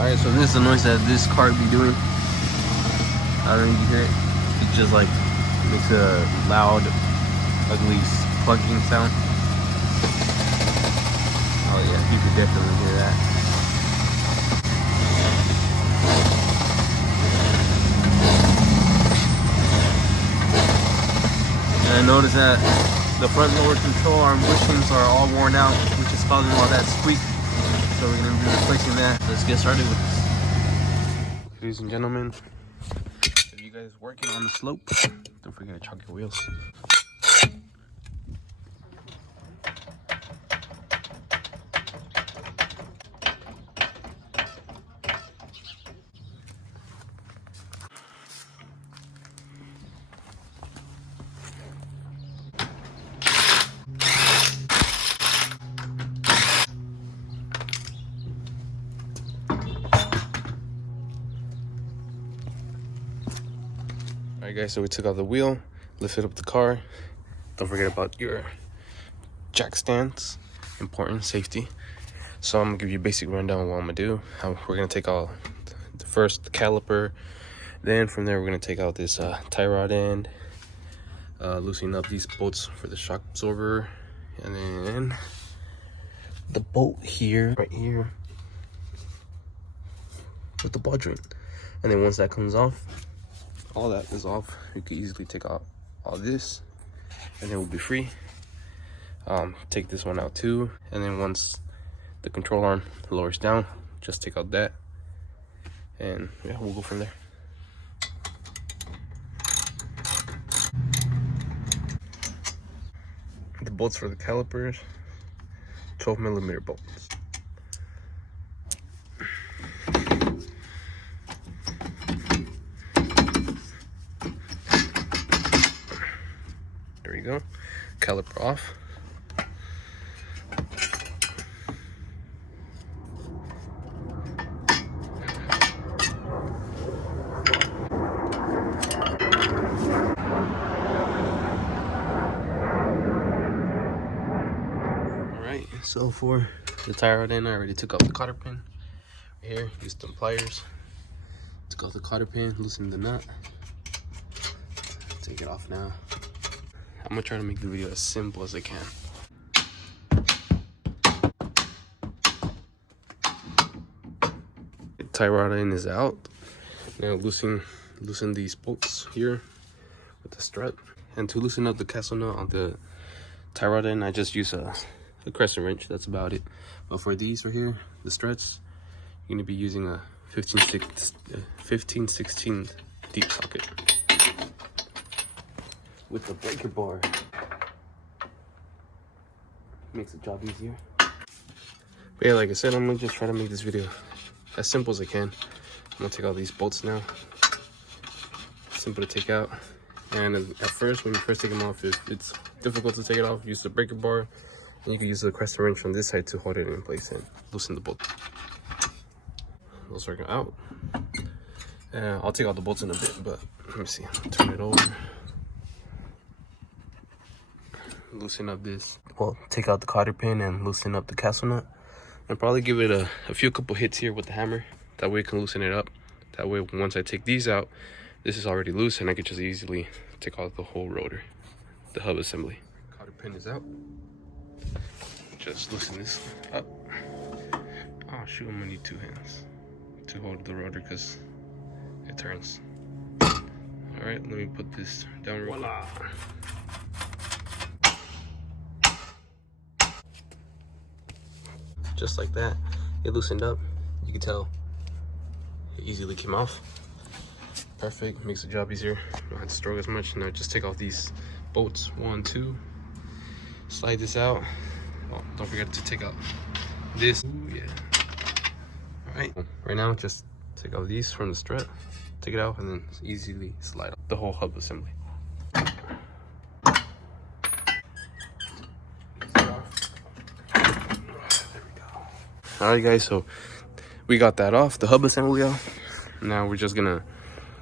Alright, so this is the noise that this car be doing. I don't know if you hear it. It just like makes a loud, ugly clunking sound. Oh yeah, you could definitely hear that. And I noticed that the front lower control arm bushings are all worn out, which is causing all that squeak. So we're gonna be replacing that. Let's get started with this. Ladies and gentlemen, if you guys working on the slope, don't forget to chalk your wheels. Alright guys, so we took out the wheel, lifted up the car. Don't forget about your jack stands, important, safety. So I'm gonna give you a basic rundown of what I'm gonna do. We're gonna take out the first caliper, then from there we're gonna take out this tie rod end, loosening up these bolts for the shock absorber, and then the bolt here, right here, with the ball joint. And then once that comes off, all that is off, you can easily take out all this and then we'll be free. Take this one out too, and then once the control arm lowers down, just take out that, and yeah, we'll go from there. The bolts for the calipers, 12mm bolts. There you go, caliper off. Alright, so for the tie rod end, I already took off the cotter pin. Right here, used some pliers. Took off the cotter pin, loosened the nut. Take it off now. I'm gonna try to make the video as simple as I can. The tie rod end is out. Now loosen these bolts here with the strut. And to loosen up the castle nut on the tie rod end, I just use a Crescent wrench. That's about it. But for these right here, the struts, you're gonna be using a 15/16 deep socket with the breaker bar. Makes the job easier. But yeah, like I said, I'm gonna just try to make this video as simple as I can. I'm gonna take all these bolts now. Simple to take out. And at first, when you first take them off, if it's difficult to take it off, use the breaker bar. And you can use the Crescent wrench from this side to hold it in place and loosen the bolt. Those are out. I'll take out the bolts in a bit, but let me see. Turn it over. Loosen up this. Well, take out the cotter pin and loosen up the castle nut. And probably give it a couple hits here with the hammer. That way it can loosen it up. That way, once I take these out, this is already loose and I can just easily take out the whole rotor, the hub assembly. Cotter pin is out. Just loosen this up. Oh shoot, I'm gonna need two hands to hold the rotor because it turns. All right, let me put this down. Voila. Just like that, it loosened up. You can tell it easily came off. Perfect, makes the job easier. Don't have to stroke as much. Now just take off these bolts, 1, 2. Slide this out. Oh, don't forget to take out this. Ooh, yeah. All right, right now just take out these from the strut, take it out, and then easily slide the whole hub assembly. Alright guys, so we got that off, the hub assembly off. Now we're just gonna,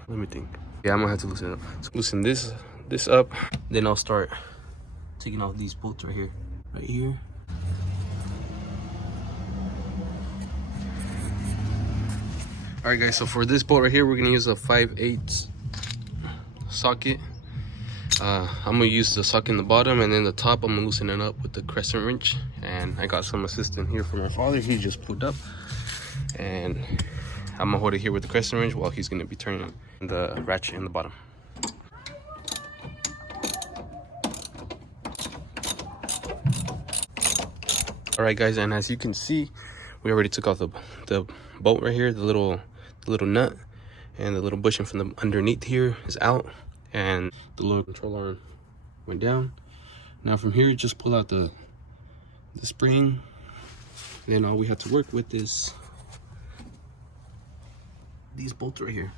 let me think. Yeah, I'm gonna have to loosen it up. So loosen this up, then I'll start taking off these bolts right here. Right here. All right, guys, so for this bolt right here, we're gonna use a 5/8 socket. I'm gonna use the socket in the bottom, and then the top I'm gonna loosen it up with the Crescent Wrench. And I got some assistance here from my father. He just pulled up, and I'm gonna hold it here with the Crescent Wrench while he's gonna be turning the ratchet in the bottom. All right, guys, and as you can see, we already took off the bolt right here, the little nut, and the little bushing from the underneath here is out, and the little control arm went down. Now from here, just pull out the spring. Then all we have to work with is these bolts right here,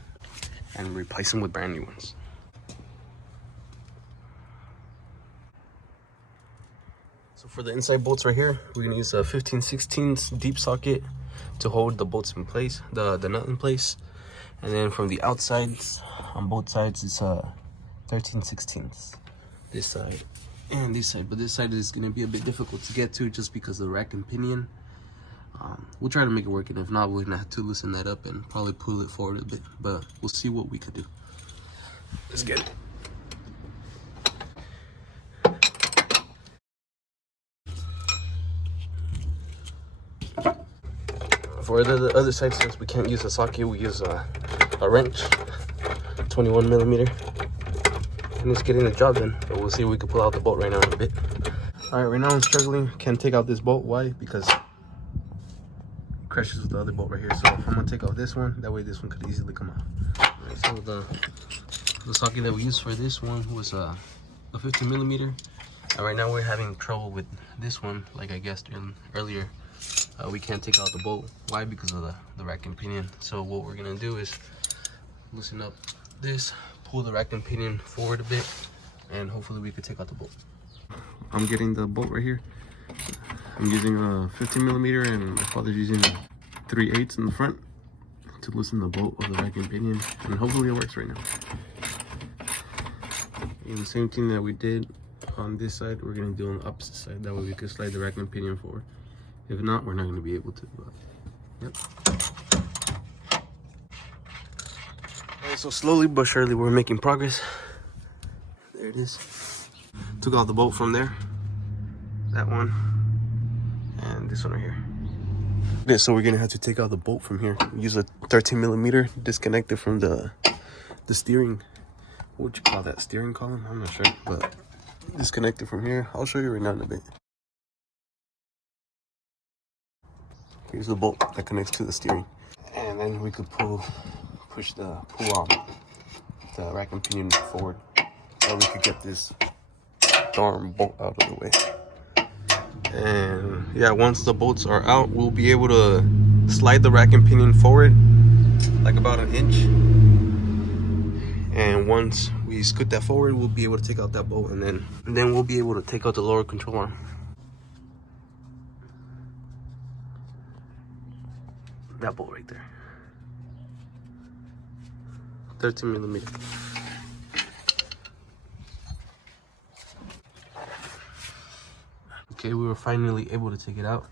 and replace them with brand new ones. So for the inside bolts right here, we're gonna use a 15/16 deep socket to hold the bolts in place, the nut in place. And then from the outsides, on both sides, it's 13/16. This side and this side, but this side is gonna be a bit difficult to get to just because of the rack and pinion. We'll try to make it work, and if not, we're gonna have to loosen that up and probably pull it forward a bit, but we'll see what we could do. Let's get it. For the other side, since we can't use a socket, we use a wrench, 21mm, and it's getting the job done. But we'll see if we can pull out the bolt right now in a bit. All right, right now I'm struggling. Can't take out this bolt. Why? Because it crashes with the other bolt right here. So I'm gonna take off this one. That way, this one could easily come out. All right, so the socket that we used for this one was a 15mm. And right now we're having trouble with this one, like I guessed earlier. We can't take out the bolt. Why? Because of the rack and pinion. So what we're gonna do is loosen up this, pull the rack and pinion forward a bit, and hopefully we could take out the bolt. I'm getting the bolt right here. I'm using a 15mm, and my father's using a 3/8 in the front to loosen the bolt of the rack and pinion, and hopefully it works right now. And the same thing that we did on this side, we're gonna do on the opposite side. That way we can slide the rack and pinion forward. If not, we're not going to be able to. Yep. Alright, so slowly but surely we're making progress. There it is. Took out the bolt from there. That one. And this one right here. Yeah, so we're going to have to take out the bolt from here. Use a 13mm, disconnect it from the steering. What would you call that? Steering column? I'm not sure. But disconnect it from here. I'll show you right now in a bit. Here's the bolt that connects to the steering, and then we could push the rack and pinion forward, so we could get this darn bolt out of the way. And yeah, once the bolts are out, we'll be able to slide the rack and pinion forward like about 1 inch. And once we scoot that forward, we'll be able to take out that bolt, and then we'll be able to take out the lower control arm. That bolt right there, 13mm. Okay, we were finally able to take it out.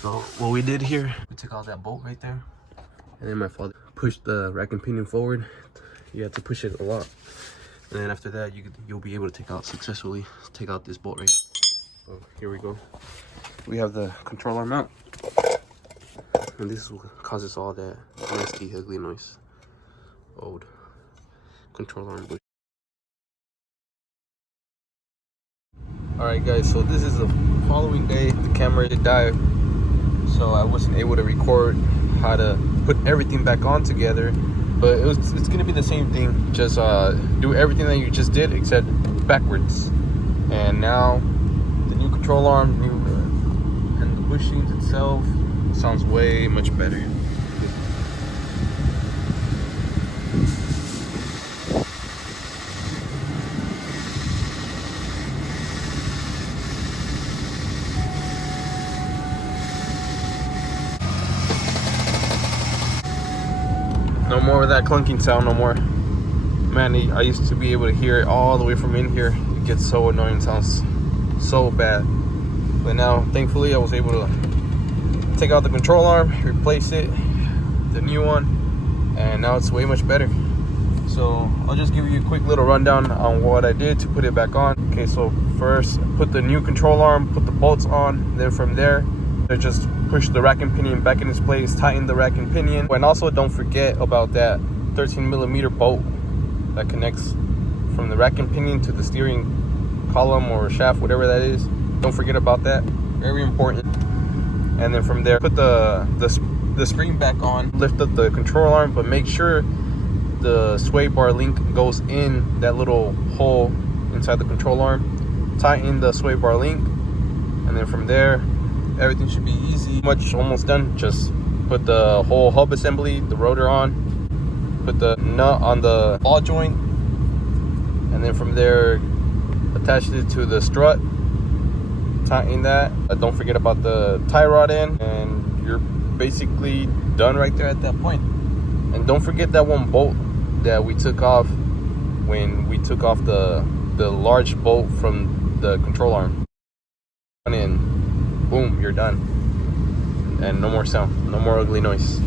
So what we did here, we took out that bolt right there, and then my father pushed the rack and pinion forward. You have to push it a lot, and then after that, you'll be able to take out successfully. Take out this bolt right. So here we go. We have the control arm out. And this is what causes all that nasty, ugly noise. Old control arm bush. Alright guys, so this is the following day. The camera did die, so I wasn't able to record how to put everything back on together. But it's gonna be the same thing. Just do everything that you just did except backwards. And now the new control arm, and the bushings itself sounds way much better. No more of that clunking sound, no more. Man, I used to be able to hear it all the way from in here. It gets so annoying, it sounds so bad. But now, thankfully, I was able to take out the control arm, replace it, the new one, and now it's way much better. So I'll just give you a quick little rundown on what I did to put it back on. Okay, so first put the new control arm, put the bolts on, then from there I just push the rack and pinion back in its place, tighten the rack and pinion. And also don't forget about that 13mm bolt that connects from the rack and pinion to the steering column or shaft, whatever that is. Don't forget about that, very important. And then from there put the screen back on, lift up the control arm, but make sure the sway bar link goes in that little hole inside the control arm. Tighten the sway bar link, and then from there everything should be easy. Much almost done. Just put the whole hub assembly, the rotor on, put the nut on the ball joint, and then from there attach it to the strut, tighten that. Don't forget about the tie rod end, and you're basically done right there at that point. And don't forget that one bolt that we took off when we took off the large bolt from the control arm. And boom, you're done. And no more sound, no more ugly noise.